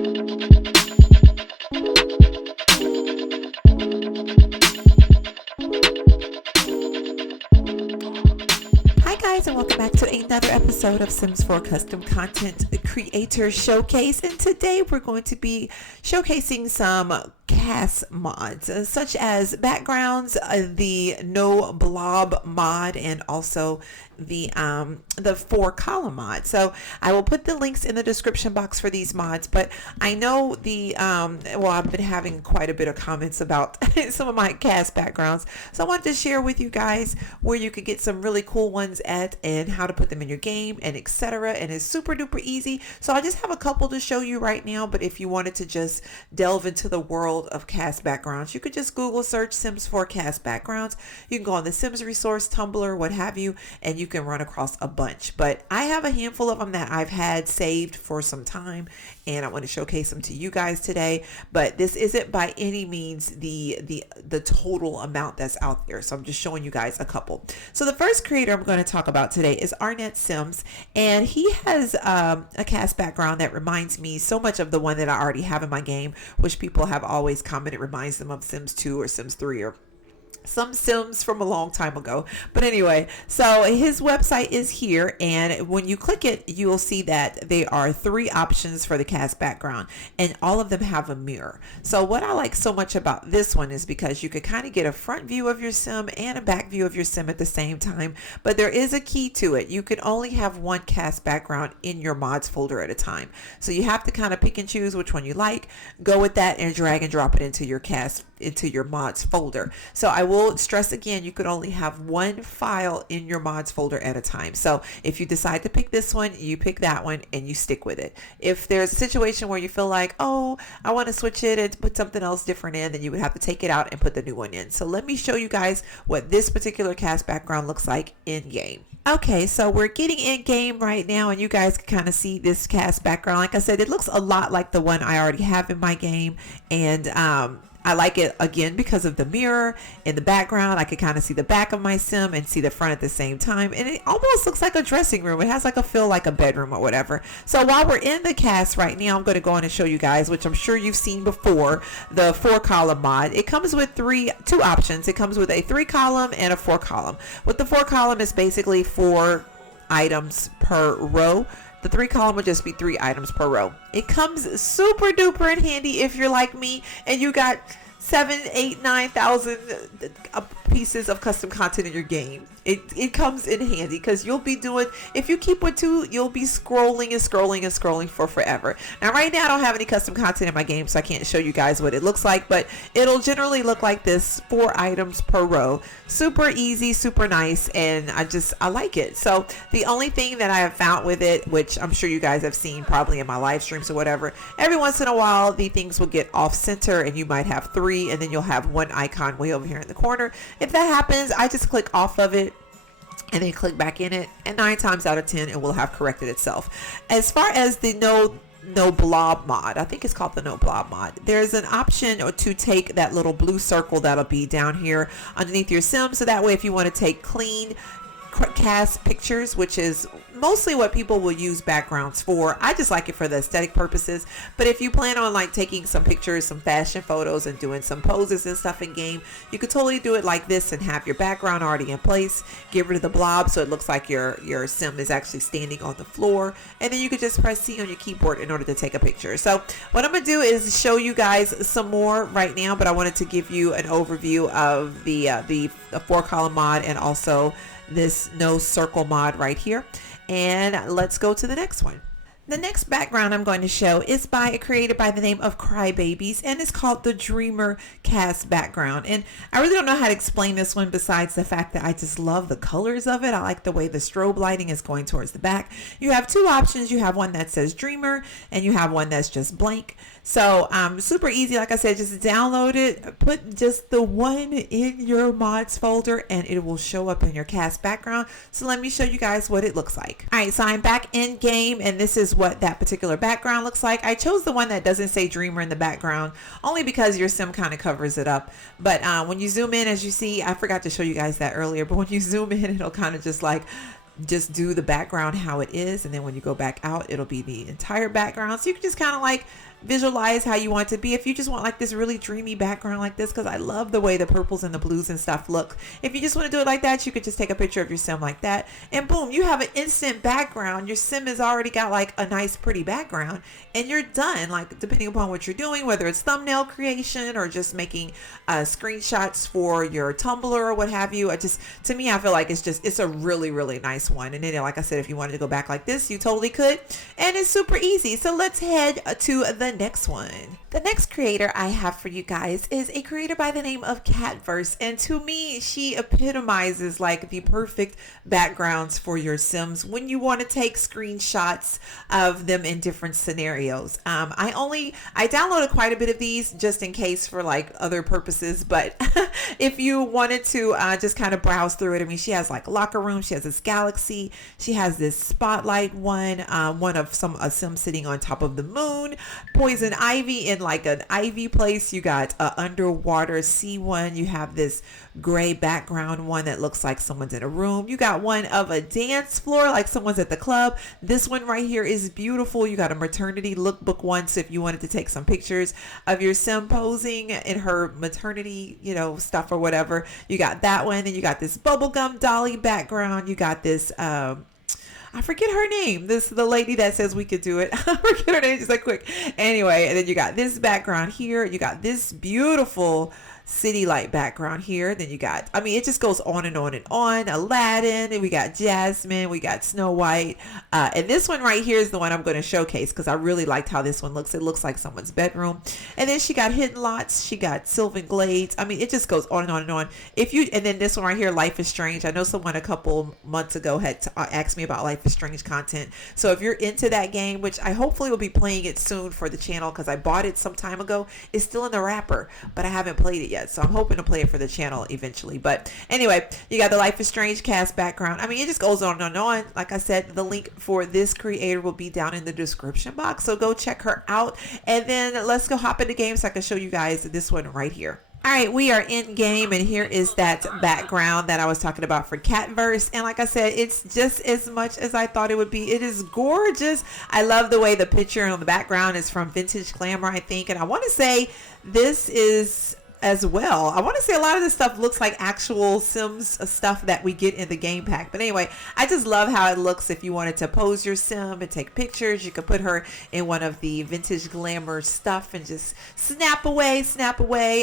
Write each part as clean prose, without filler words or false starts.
Hi guys, and welcome back to another episode of Sims 4 Custom Content Creator Showcase. And today we're going to be showcasing some CAS mods, such as Backgrounds, the No Blob mod, and also the 4-column mod. So I will put the links in the description box for these mods, but I know I've been having quite a bit of comments about some of my CAS backgrounds. So I wanted to share with you guys where you could get some really cool ones at and how to put them in your game and etc. And it's super duper easy. So I just have a couple to show you right now, but if you wanted to just delve into the world of CAS backgrounds, you could just Google search Sims 4 CAS backgrounds. You can go on the Sims resource, Tumblr, what have you, and you can run across a bunch. But I have a handful of them that I've had saved for some time, and I want to showcase them to you guys today. But this isn't by any means the total amount that's out there, so I'm just showing you guys a couple. So the first creator I'm going to talk about today is ArtSims, and he has a CAS background that reminds me so much of the one that I already have in my game, which people have always commented reminds them of Sims 2 or Sims 3 or some Sims from a long time ago. But anyway, so his website is here, and when you click it, you will see that there are 3 options for the CAS background, and all of them have a mirror. So what I like so much about this one is because you could kind of get a front view of your Sim and a back view of your Sim at the same time, but there is a key to it. You can only have one CAS background in your mods folder at a time. So you have to kind of pick and choose which one you like, go with that, and drag and drop it into your mods folder. So I will stress again, you could only have one file in your mods folder at a time. So if you decide to pick this one, you pick that one and you stick with it. If there's a situation where you feel like, oh, I want to switch it and put something else different in, then you would have to take it out and put the new one in. So let me show you guys what this particular CAS background looks like in game. Okay, so we're getting in game right now, and you guys can kind of see this CAS background. Like I said, it looks a lot like the one I already have in my game, and I like it again because of the mirror in the background. I could kind of see the back of my Sim and see the front at the same time, and it almost looks like a dressing room. It has like a feel like a bedroom or whatever. So while we're in the CAS right now, I'm going to go on and show you guys, which I'm sure you've seen before, the 4-column mod. It comes with two options. It comes with a 3-column and a 4-column. With the 4-column, it's basically 4 items per row. The 3-column would just be 3 items per row. It comes super duper and handy if you're like me and you got 7, 8, 9,000 pieces of custom content in your game. It comes in handy because you'll be doing, if you keep with 2, you'll be scrolling and scrolling and scrolling for forever. Now right now I don't have any custom content in my game, so I can't show you guys what it looks like, but it'll generally look like this, 4 items per row. Super easy, super nice, and I like it. So the only thing that I have found with it, which I'm sure you guys have seen probably in my live streams or whatever, every once in a while the things will get off center and you might have 3 and then you'll have 1 icon way over here in the corner. If that happens, I just click off of it and then click back in it, and 9 times out of 10 it will have corrected itself. As far as the no blob mod, I think it's called the no blob mod, there's an option to take that little blue circle that'll be down here underneath your Sim, so that way if you want to take clean CAS pictures, which is mostly what people will use backgrounds for. I just like it for the aesthetic purposes, but if you plan on like taking some pictures, some fashion photos, and doing some poses and stuff in game, you could totally do it like this and have your background already in place. Get rid of the blob so it looks like your Sim is actually standing on the floor, and then you could just press C on your keyboard in order to take a picture. So what I'm gonna do is show you guys some more right now, but I wanted to give you an overview of the 4-column mod and also this no circle mod right here. And let's go to the next one. The next background I'm going to show is created by the name of Crybabies, and it's called the Dreamer CAS background. And I really don't know how to explain this one besides the fact that I just love the colors of it. I like the way the strobe lighting is going towards the back. You have 2 options. You have one that says Dreamer and you have one that's just blank. So super easy. Like I said, just download it, put just the one in your mods folder, and it will show up in your CAS background. So let me show you guys what it looks like. All right, so I'm back in game, and this is what that particular background looks like. I chose the one that doesn't say Dreamer in the background only because your Sim kind of covers it up. But when you zoom in, as you see, I forgot to show you guys that earlier, but when you zoom in, it'll kind of just do the background how it is, and then when you go back out, it'll be the entire background. So you can just kind of like visualize how you want it to be. If you just want like this really dreamy background like this, because I love the way the purples and the blues and stuff look. If you just want to do it like that, you could just take a picture of your sim like that, and boom, you have an instant background. Your sim has already got like a nice pretty background, and you're done. Like, depending upon what you're doing, whether it's thumbnail creation or just making screenshots for your Tumblr or what have you. To me, I feel like it's a really, really nice one. And then, like I said, if you wanted to go back like this, you totally could, and it's super easy. So let's head to the next one. The next creator I have for you guys is a creator by the name of CatFirst, and to me, she epitomizes like the perfect backgrounds for your Sims when you want to take screenshots of them in different scenarios. I downloaded quite a bit of these just in case for like other purposes, but if you wanted to just kind of browse through it, I mean, she has like locker room, she has this galaxy, she has this spotlight one of a Sim sitting on top of the moon, poison ivy in like an ivy place. You got underwater sea one. You have this gray background one that looks like someone's in a room. You got one of a dance floor, like someone's at the club. This one right here is beautiful. You got a maternity lookbook one, so if you wanted to take some pictures of your sim posing in her maternity, stuff or whatever, you got that one. And you got this bubblegum dolly background. You got this I forget her name. The lady that says we could do it. I forget her name just like quick. Anyway, and then you got this background here. You got this beautiful city light background here. Then you got, it just goes on and on and on. Aladdin, and we got Jasmine, we got Snow White. And this one right here is the one I'm going to showcase because I really liked how this one looks. It looks like someone's bedroom. And then she got Hidden Lots. She got Sylvan Glades. It just goes on and on and on. And then this one right here, Life is Strange. I know someone a couple months ago had asked me about Life is Strange content. So if you're into that game, which I hopefully will be playing it soon for the channel because I bought it some time ago. It's still in the wrapper, but I haven't played it yet. So I'm hoping to play it for the channel eventually. But anyway, you got the Life is Strange cast background. It just goes on and on. Like I said, the link for this creator will be down in the description box. So go check her out. And then let's go hop into game so I can show you guys this one right here. All right, we are in game, and here is that background that I was talking about for CatFirst. And like I said, it's just as much as I thought it would be. It is gorgeous. I love the way the picture on the background is from Vintage Glamour, I think. And I want to say this is as well. I want to say a lot of this stuff looks like actual Sims stuff that we get in the game pack. But anyway, I just love how it looks. If you wanted to pose your Sim and take pictures, you could put her in one of the Vintage Glamour stuff and just snap away.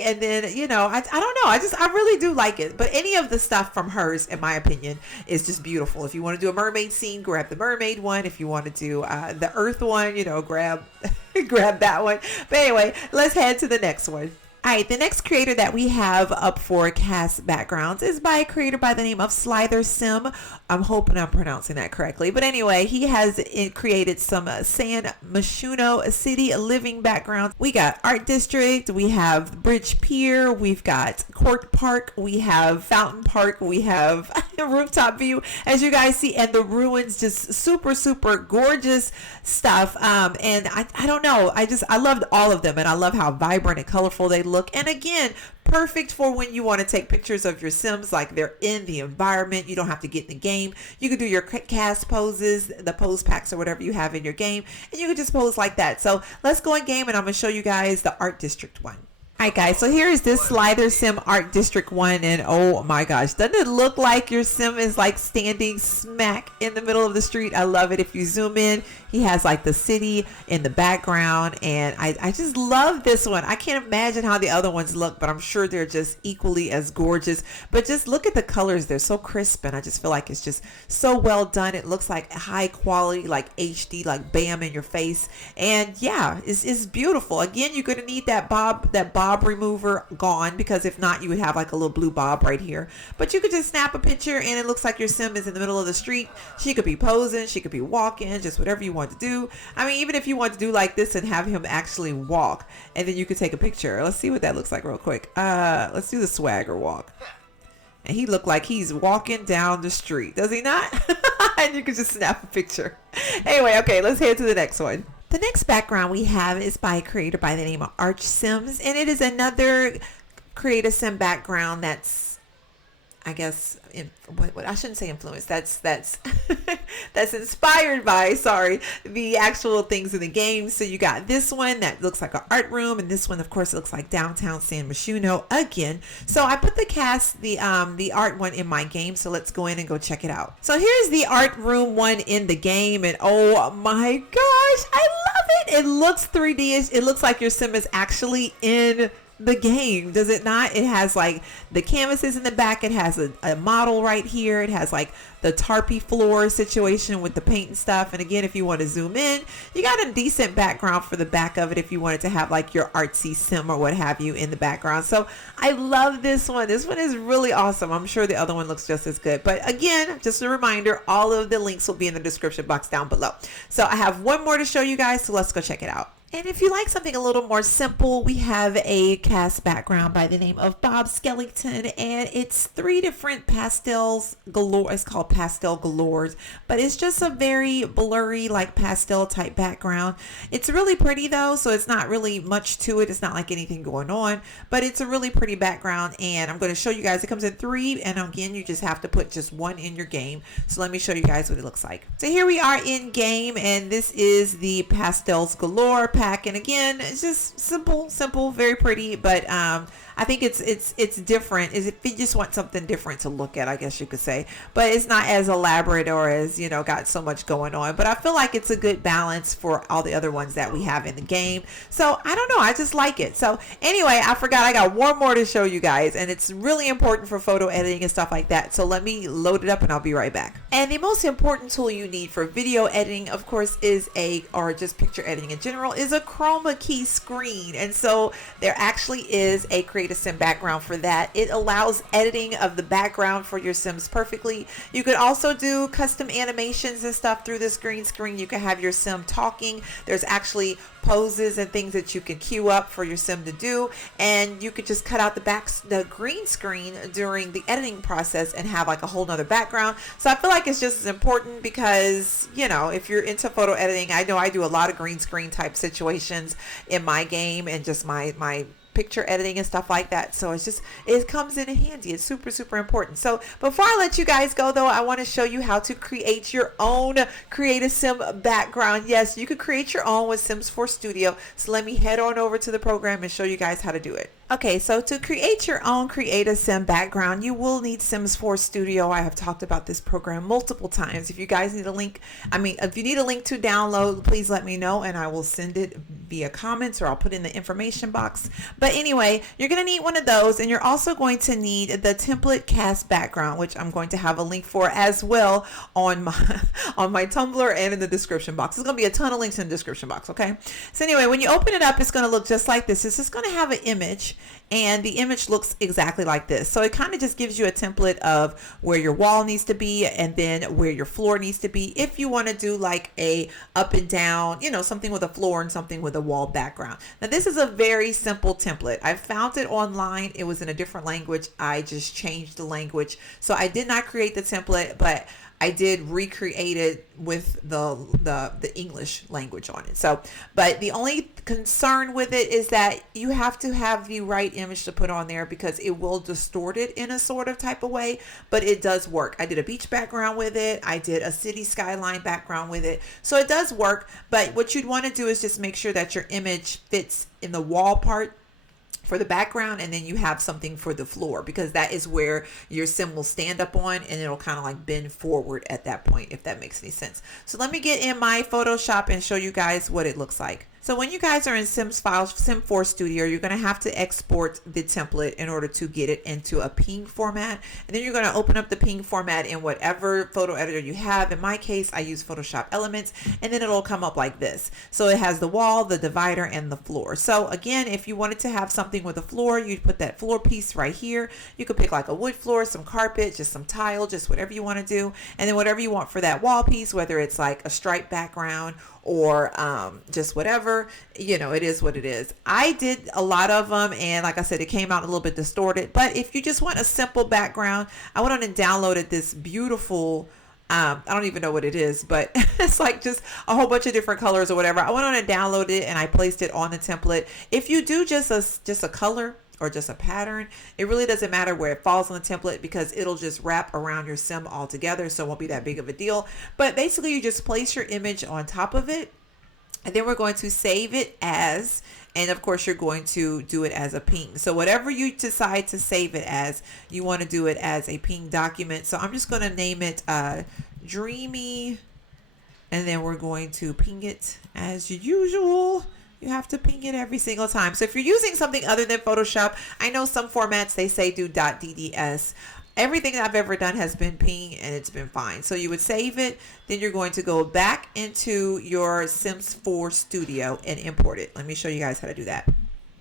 And then, I don't know. I really do like it. But any of the stuff from hers, in my opinion, is just beautiful. If you want to do a mermaid scene, grab the mermaid one. If you want to do the earth one, grab that one. But anyway, let's head to the next one. All right, the next creator that we have up for CAS Backgrounds is by a creator by the name of SliderSim. I'm hoping I'm pronouncing that correctly. But anyway, he has created some San Myshuno city living backgrounds. We got Art District, we have Bridge Pier, we've got Court Park, we have Fountain Park, we have Rooftop View, as you guys see, and the ruins, just super, super gorgeous stuff. And I don't know, I loved all of them, and I love how vibrant and colorful they look. And again, perfect for when you want to take pictures of your Sims like they're in the environment. You don't have to get in the game. You can do your cast poses, the pose packs or whatever you have in your game, and you can just pose like that. So let's go in game, and I'm going to show you guys the Art District one. All right, guys, so here is this SliderSim Art District one, and oh my gosh, doesn't it look like your Sim is like standing smack in the middle of the street? I love it. If you zoom in, he has like the city in the background, and I just love this one. I can't imagine how the other ones look, but I'm sure they're just equally as gorgeous. But just look at the colors. They're so crisp, and I just feel like it's just so well done. It looks like high quality, like HD, like bam in your face. And yeah, it's beautiful. Again, you're going to need that bob remover gone, because if not, you would have like a little blue bob right here. But you could just snap a picture, and it looks like your Sim is in the middle of the street. She could be posing, she could be walking, just whatever you want to do. Even if you want to do like this and have him actually walk, and then you could take a picture. Let's see what that looks like real quick. Let's do the swagger walk. And he looked like he's walking down the street, does he not? And you could just snap a picture. Anyway, okay, let's head to the next one. The next background we have is by a creator by the name of ArtSims, and it is another Create a Sim background that's, I guess what I shouldn't say influence. That's that's inspired by, sorry, the actual things in the game. So you got this one that looks like an art room, and this one, of course, it looks like downtown San Myshuno again. So I put the art one in my game. So let's go in and go check it out. So here's the art room one in the game, and oh my gosh, I love it. It looks 3D-ish. It looks like your sim is actually in the game, does it not? It has like the canvases in the back. It has a model right here. It has like the tarpy floor situation with the paint and stuff. And again, if you want to zoom in, you got a decent background for the back of it if you wanted to have like your artsy sim or what have you in the background. So I love this one. This one is really awesome. I'm sure the other one looks just as good. But again, just a reminder, all of the links will be in the description box down below. So I have one more to show you guys. So let's go check it out. And if you like something a little more simple, we have a CAS background by the name of Bob Skellington, and it's 3 different pastels galore. It's called Pastel Galores, but it's just a very blurry, like pastel type background. It's really pretty though, so it's not really much to it. It's not like anything going on, but it's a really pretty background, and I'm going to show you guys. It comes in 3, and again, you just have to put just 1 in your game. So let me show you guys what it looks like. So here we are in game, and this is the Pastels Galore pack, and again, it's just simple, very pretty, but I think it's different. Is if you just want something different to look at, I guess you could say, but it's not as elaborate or as, you know, got so much going on, but I feel like it's a good balance for all the other ones that we have in the game. So I don't know, I just like it. So anyway, I forgot I got one more to show you guys, and it's really important for photo editing and stuff like that. So let me load it up and I'll be right back. And the most important tool you need for video editing, of course, or just picture editing in general, is a chroma key screen. And so there actually is a Create a Sim background for that. It allows editing of the background for your Sims perfectly. You could also do custom animations and stuff through this green screen. You can have your Sim talking. There's actually poses and things that you can queue up for your Sim to do, and you could just cut out the green screen during the editing process and have like a whole nother background. So I feel like it's just as important because, you know, if you're into photo editing, I know I do a lot of green screen type situations in my game and just my picture editing and stuff like that. So it comes in handy. It's super important. So before I let you guys go though, I want to show you how to create your own Create a Sim background. Yes, you could create your own with Sims 4 Studio. So let me head on over to the program and show you guys how to do it. Okay, so to create your own Create a Sim background, you will need Sims 4 Studio. I have talked about this program multiple times. If you guys need a link, if you need a link to download, please let me know and I will send it via comments, or I'll put in the information box. But anyway, you're going to need one of those, and you're also going to need the template CAS background, which I'm going to have a link for as well on my Tumblr and in the description box. There's going to be a ton of links in the description box, okay? So anyway, when you open it up, it's going to look just like this. It's just going to have an image, and the image looks exactly like this. So it kind of just gives you a template of where your wall needs to be and then where your floor needs to be. If you want to do like a up and down, you know, something with a floor and something with a wall background. Now this is a very simple template. I found it online. It was in a different language. I just changed the language. So I did not create the template, but I did recreate it with the English language on it. So, but the only concern with it is that you have to have the right image to put on there because it will distort it in a sort of type of way, but it does work. I did a beach background with it. I did a city skyline background with it. So it does work, but what you'd want to do is just make sure that your image fits in the wall part for the background, and then you have something for the floor, because that is where your Sim will stand up on, and it'll kind of like bend forward at that point, if that makes any sense. So let me get in my Photoshop and show you guys what it looks like. So when you guys are in Sim 4 Studio, you're going to have to export the template in order to get it into a PNG format. And then you're going to open up the PNG format in whatever photo editor you have. In my case, I use Photoshop Elements, and then it'll come up like this. So it has the wall, the divider, and the floor. So again, if you wanted to have something with a floor, you'd put that floor piece right here. You could pick like a wood floor, some carpet, just some tile, just whatever you want to do. And then whatever you want for that wall piece, whether it's like a striped background or just whatever, you know, it is what it is. I did a lot of them, and like I said, it came out a little bit distorted. But if you just want a simple background, I went on and downloaded this beautiful, I don't even know what it is, but it's like just a whole bunch of different colors or whatever. I went on and downloaded it, and I placed it on the template. If you do just a color, or just a pattern. It really doesn't matter where it falls on the template because it'll just wrap around your sim all together, so it won't be that big of a deal. But basically you just place your image on top of it, and then we're going to save it as, and of course you're going to do it as a ping. So whatever you decide to save it as, you want to do it as a ping document. So I'm just going to name it Dreamy, and then we're going to ping it as usual. You have to ping it every single time. So if you're using something other than Photoshop, I know some formats they say do .dds. Everything I've ever done has been ping and it's been fine. So you would save it, then you're going to go back into your Sims 4 Studio and import it. Let me show you guys how to do that.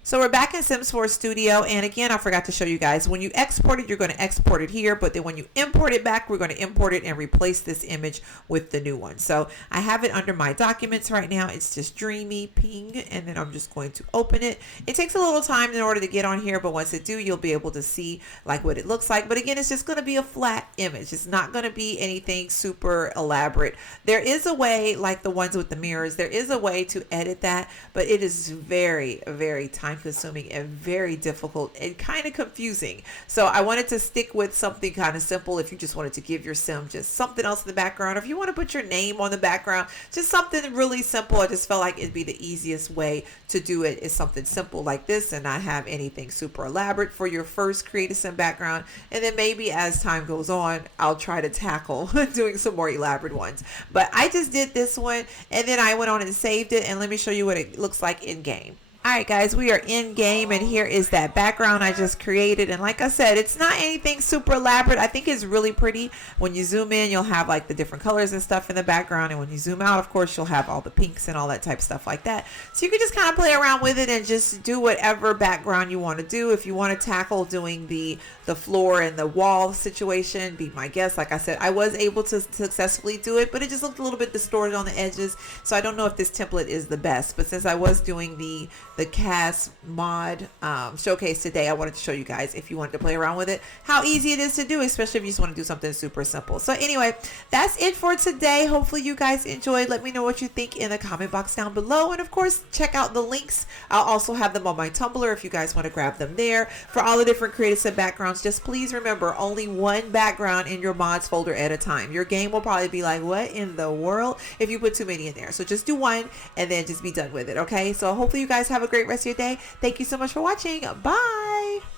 So we're back in Sims 4 Studio, and again, I forgot to show you guys, when you export it, you're going to export it here, but then when you import it back, we're going to import it and replace this image with the new one. So I have it under my documents right now. It's just Dreamy Ping, and then I'm just going to open it. It takes a little time in order to get on here, but once it do, you'll be able to see like what it looks like. But again, it's just going to be a flat image. It's not going to be anything super elaborate. There is a way, like the ones with the mirrors, there is a way to edit that, but it is very, very time consuming and very difficult and kind of confusing. So I wanted to stick with something kind of simple. If you just wanted to give your sim just something else in the background, or if you want to put your name on the background, just something really simple. I just felt like it'd be the easiest way to do it is something simple like this and not have anything super elaborate for your first creative sim background. And then maybe as time goes on, I'll try to tackle doing some more elaborate ones. But I just did this one, and then I went on and saved it, and let me show you what it looks like in game. Alright guys, we are in game, and here is that background I just created. And like I said, it's not anything super elaborate. I think it's really pretty. When you zoom in, you'll have like the different colors and stuff in the background, and when you zoom out, of course, you'll have all the pinks and all that type of stuff like that. So you can just kind of play around with it and just do whatever background you want to do. If you want to tackle doing the floor and the wall situation, be my guest. Like I said, I was able to successfully do it, but it just looked a little bit distorted on the edges. So I don't know if this template is the best, but since I was doing the CAS mod showcase today, I wanted to show you guys, if you wanted to play around with it, how easy it is to do, especially if you just want to do something super simple. So anyway, that's it for today. Hopefully you guys enjoyed. Let me know what you think in the comment box down below, and of course check out the links. I'll also have them on my Tumblr if you guys want to grab them there for all the different creative sim backgrounds. Just please remember, only one background in your mods folder at a time. Your game will probably be like, what in the world, if you put too many in there. So just do one and then just be done with it. Okay, so hopefully you guys have a great rest of your day. Thank you so much for watching. Bye.